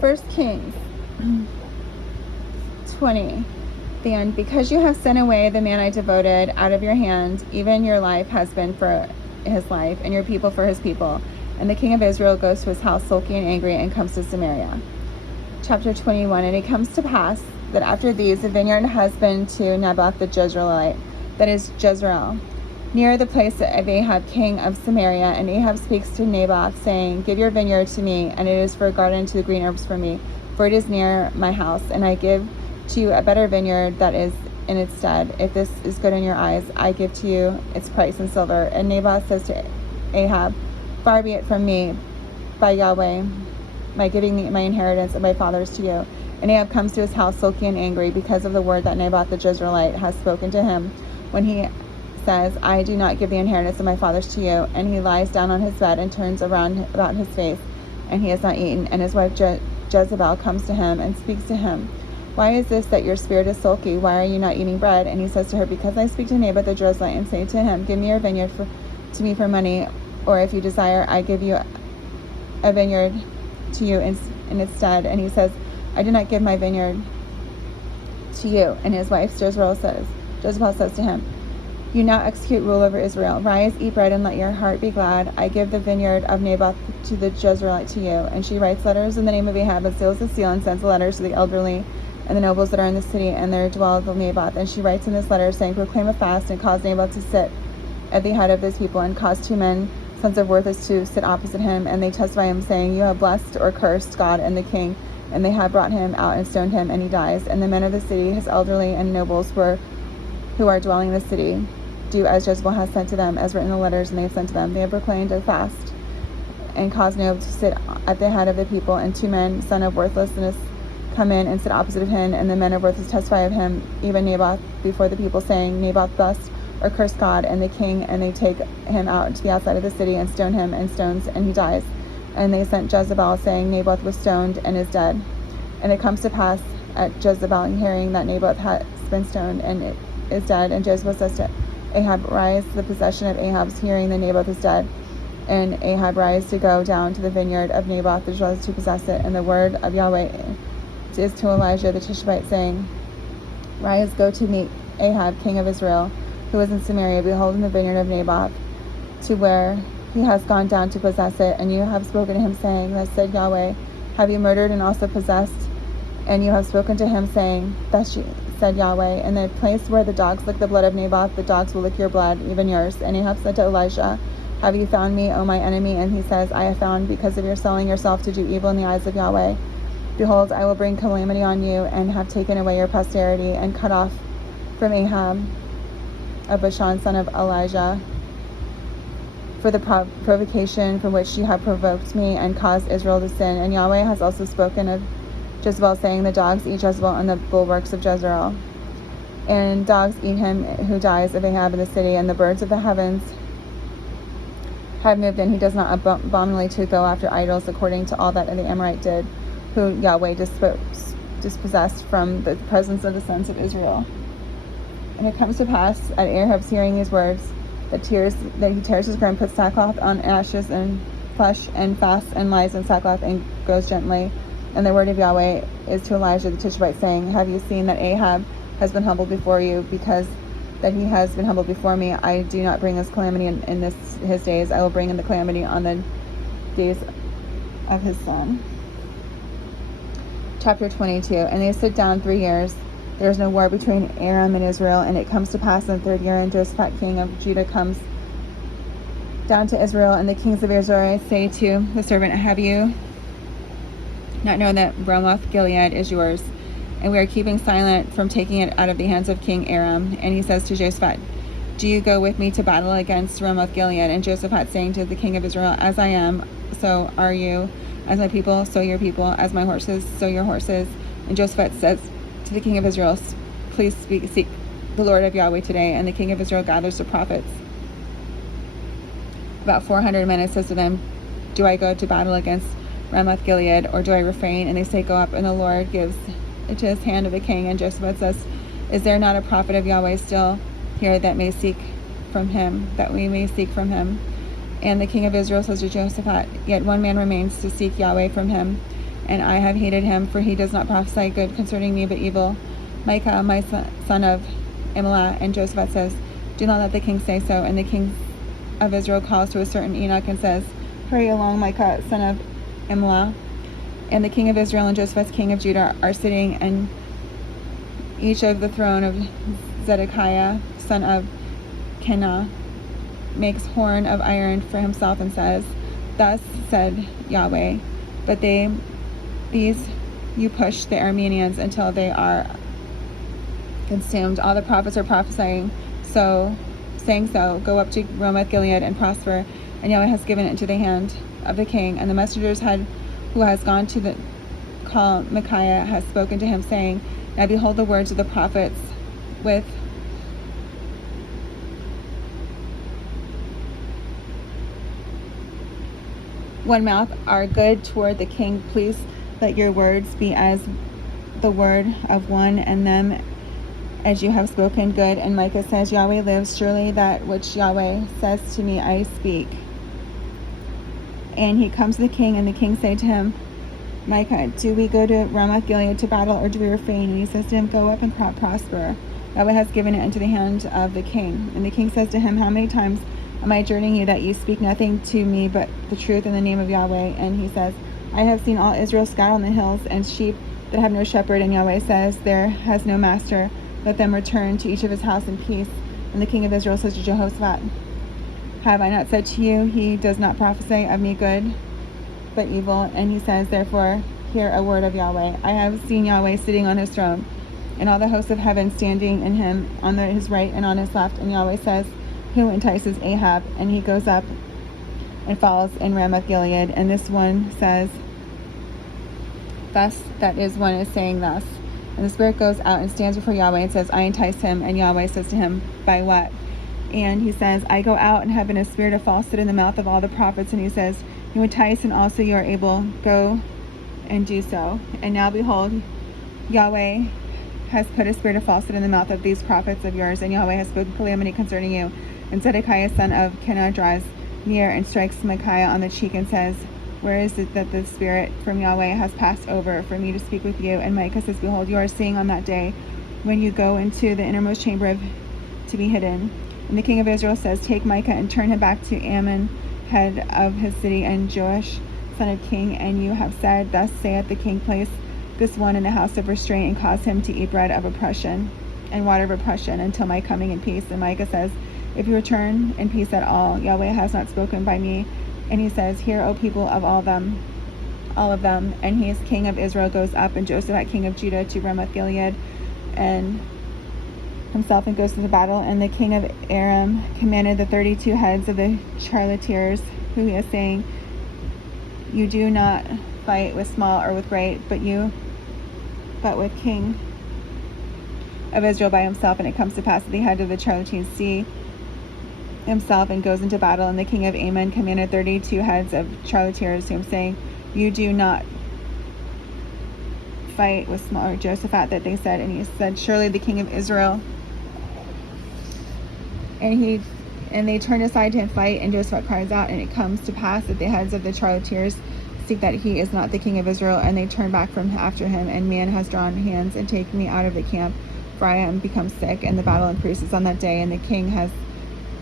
1 Kings 20. The end. Because you have sent away the man I devoted out of your hand, even your life has been for his life, and your people for his people. And the king of Israel goes to his house sulky and angry, and comes to Samaria. Chapter 21. And it comes to pass that after these, a vineyard has been to Naboth the Jezreelite, that is Jezreel, near the place of Ahab king of Samaria. And Ahab speaks to Naboth, saying, Give your vineyard to me, and it is for a garden to the green herbs for me, for it is near my house, and I give to you a better vineyard that is in its stead. If this is good in your eyes, I give to you its price in silver. And Naboth says to Ahab, Far be it from me, by Yahweh, my giving my inheritance of my fathers to you. And Ahab comes to his house sulky and angry because of the word that Naboth the Jezreelite has spoken to him, when he says, I do not give the inheritance of my fathers to you. And he lies down on his bed and turns around about his face, and he has not eaten. And his wife Jezebel comes to him and speaks to him, Why is this that your spirit is sulky? Why are you not eating bread? And he says to her, Because I speak to Naboth the Jezreelite and say to him, Give me your vineyard to me for money, or if you desire, I give you a vineyard to you in its stead. And he says, I do not give my vineyard to you. And his wife Jezebel says to him, You now execute rule over Israel. Rise, eat bread, and let your heart be glad. I give the vineyard of Naboth to the Jezreelite to you. And she writes letters in the name of Ahab, and seals the seal, and sends the letters to the elderly and the nobles that are in the city, and there dwells Naboth. And she writes in this letter, saying, Proclaim a fast, and cause Naboth to sit at the head of this people, and cause 2 men, sons of worthless, to sit opposite him. And they testify him, saying, You have blessed or cursed God and the king. And they have brought him out and stoned him, and he dies. And the men of the city, his elderly and nobles, who are dwelling in the city, do as Jezebel has sent to them, as written in the letters, and they have sent to them. They have proclaimed a fast, and caused Naboth to sit at the head of the people. And 2 men, son of worthlessness, come in and sit opposite of him. And the men of worthless testify of him, even Naboth, before the people, saying, Naboth blessed or cursed God and the king. And they take him out to the outside of the city, and stone him, and stones, and he dies. And they sent Jezebel, saying, Naboth was stoned and is dead. And it comes to pass at Jezebel, hearing that Naboth has been stoned and is dead. And Jezebel says to Ahab, Rise, the possession of Ahab's, hearing that Naboth is dead. And Ahab rise to go down to the vineyard of Naboth, which was to possess it. And the word of Yahweh is to Elijah the Tishbite, saying, Rise, go to meet Ahab, king of Israel, who is in Samaria. Behold, in the vineyard of Naboth, to where he has gone down to possess it. And you have spoken to him, saying, Thus said Yahweh, Have you murdered and also possessed? And you have spoken to him, saying, Thus said Yahweh, In the place where the dogs lick the blood of Naboth, the dogs will lick your blood, even yours. And Ahab said to Elijah, Have you found me, O my enemy? And he says, I have found, because of your selling yourself to do evil in the eyes of Yahweh. Behold, I will bring calamity on you, and have taken away your posterity, and cut off from Ahab of Bashan, son of Elijah, for the provocation from which you have provoked me, and caused Israel to sin. And Yahweh has also spoken of Jezebel, saying, The dogs eat Jezebel and the bulwarks of Jezreel. And dogs eat him who dies of Ahab in the city, and the birds of the heavens have moved in. He does not abominably to go after idols, according to all that the Amorite did, who Yahweh dispossessed from the presence of the sons of Israel. And it comes to pass at Ahab's hearing these words, that he tears his garment, puts sackcloth on ashes and flesh, and fasts and lies in sackcloth, and goes gently. And the word of Yahweh is to Elijah the Tishbite, saying, Have you seen that Ahab has been humbled before you? Because that he has been humbled before me, I do not bring this calamity in his days. I will bring in the calamity on the days of his son. Chapter 22. And they stood down 3 years. There is no war between Aram and Israel. And it comes to pass in the 3rd year, and Jehoshaphat king of Judah comes down to Israel. And the kings of Israel say to the servant, Have you not known that Ramoth Gilead is yours? And we are keeping silent from taking it out of the hands of King Aram. And he says to Jehoshaphat, Do you go with me to battle against Ramoth Gilead? And Jehoshaphat saying to the king of Israel, As I am, so are you. As my people, so your people. As my horses, so your horses. And Jehoshaphat says to the king of Israel, Please seek the Lord of Yahweh today. And the king of Israel gathers the prophets, about 400 men, and says to them, Do I go to battle against Ramoth Gilead, or do I refrain? And they say, Go up. And the Lord gives it to his hand of the king. And Jehoshaphat says, Is there not a prophet of Yahweh still here that we may seek from him? And the king of Israel says to Jehoshaphat, Yet one man remains to seek Yahweh from him. and I have hated him, for he does not prophesy good concerning me, but evil. Micah, my son of Imlah. And Josaphat says, do not let the king say so. And the king of Israel calls to a certain Enoch and says, hurry along, Micah, son of Imlah. And the king of Israel and Josaphat's king of Judah are sitting, and each of the throne of Zedekiah, son of Kenah, makes horn of iron for himself and says, thus said Yahweh, but these you push the Arameans until they are consumed. All the prophets are prophesying, saying so. Go up to Ramoth Gilead and prosper, and Yahweh has given it into the hand of the king. And the messengers who has gone to call Micaiah has spoken to him, saying, now behold, the words of the prophets with one mouth are good toward the king. Please let your words be as the word of one, and them as you have spoken good. And Micah says, Yahweh lives, surely that which Yahweh says to me I speak. And he comes to the king, and the king say to him, Micah, do we go to Ramoth Gilead to battle, or do we refrain? And he says to him, go up and prosper. Yahweh has given it into the hand of the king. And the king says to him, how many times am I adjuring you that you speak nothing to me but the truth in the name of Yahweh? And he says, I have seen all Israel scattered on the hills, and sheep that have no shepherd. And Yahweh says, there has no master. Let them return to each of his house in peace. And the king of Israel says to Jehoshaphat, have I not said to you, he does not prophesy of me good, but evil? And he says, therefore, hear a word of Yahweh. I have seen Yahweh sitting on his throne, and all the hosts of heaven standing in him on his right and on his left. And Yahweh says, who entices Ahab? And he goes up and falls in Ramoth Gilead. And this one says, thus, that is, one is saying thus. And the spirit goes out and stands before Yahweh and says, I entice him. And Yahweh says to him, by what? And he says, I go out and have in a spirit of falsehood in the mouth of all the prophets. And he says, you entice, and also you are able, go and do so. And now behold, Yahweh has put a spirit of falsehood in the mouth of these prophets of yours, and Yahweh has spoken calamity concerning you. And Zedekiah son of Kenah draws near and strikes Micaiah on the cheek and says, where is it that the spirit from Yahweh has passed over for me to speak with you? And Micah says, behold, you are seeing on that day when you go into the innermost chamber to be hidden. And the king of Israel says, take Micah and turn him back to Ammon, head of his city, and Joash, son of king. And you have said, thus saith the king, place this one in the house of restraint, and cause him to eat bread of oppression and water of oppression until my coming in peace. And Micah says, if you return in peace at all, Yahweh has not spoken by me. And he says, hear, O people of all of them. And he is king of Israel goes up, and Josaphat king of Judah, to Ramoth Gilead, and himself, and goes to the battle. And the king of Aram commanded the 32 heads of the charioteers, who he is saying, you do not fight with small or with great, but with king of Israel by himself. And it comes to pass that the head of the charioteers see himself and goes into battle. And the king of Ammon commanded 32 heads of charioteers, whom saying, you do not fight with small or Josaphat, that they said. And he said, surely the king of Israel. And they turned aside to fight, and Josaphat cries out. And it comes to pass that the heads of the charioteers see that he is not the king of Israel, and they turn back from after him. And man has drawn hands and taken me out of the camp, for I am become sick. And the battle increases on that day, and the king has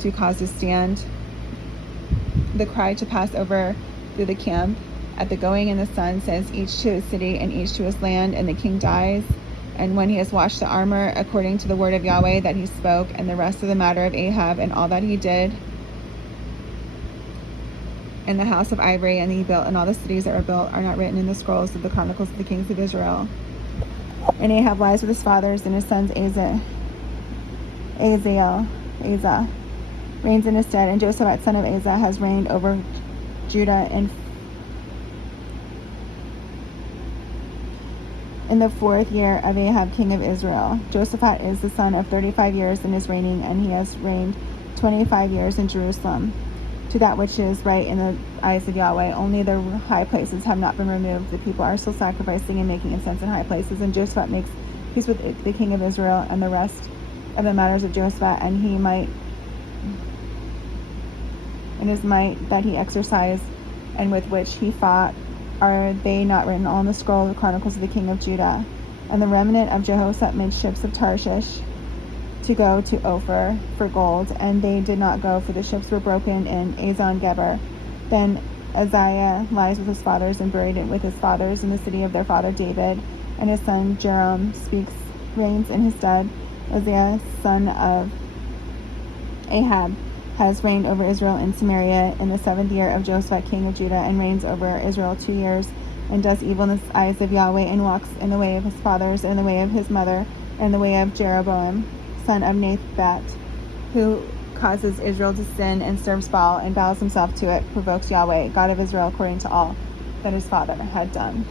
to cause to stand the cry to pass over through the camp at the going in the sun, says each to his city and each to his land. And the king dies. And when he has washed the armor according to the word of Yahweh that he spoke, and the rest of the matter of Ahab and all that he did, and the house of ivory and he built, and all the cities that were built, are not written in the scrolls of the chronicles of the kings of Israel. And Ahab lies with his fathers, and his sons Asa reigns in his stead. And Josaphat son of Asa has reigned over Judah in the 4th year of Ahab king of Israel. Josaphat is the son of 35 years and is reigning, and he has reigned 25 years in Jerusalem, to that which is right in the eyes of Yahweh. Only the high places have not been removed. The people are still sacrificing and making incense in high places. And Josaphat makes peace with the king of Israel and the rest of the matters of Josaphat, and his might that he exercised, and with which he fought are they not written all in the scroll of the chronicles of the king of Judah? And the remnant of Jehoshaphat made ships of Tarshish to go to Ophir for gold, and they did not go, for the ships were broken in Azon Geber. Then Uzziah lies with his fathers and buried with his fathers in the city of their father David, and his son Joram reigns in his stead. Uzziah, son of Ahab, has reigned over Israel in Samaria in the 7th year of Jehoshaphat king of Judah, and reigns over Israel 2 years, and does evil in the eyes of Yahweh, and walks in the way of his fathers, and the way of his mother, and the way of Jeroboam, son of Nebat, who causes Israel to sin and serves Baal and bows himself to it, provokes Yahweh, God of Israel, according to all that his father had done.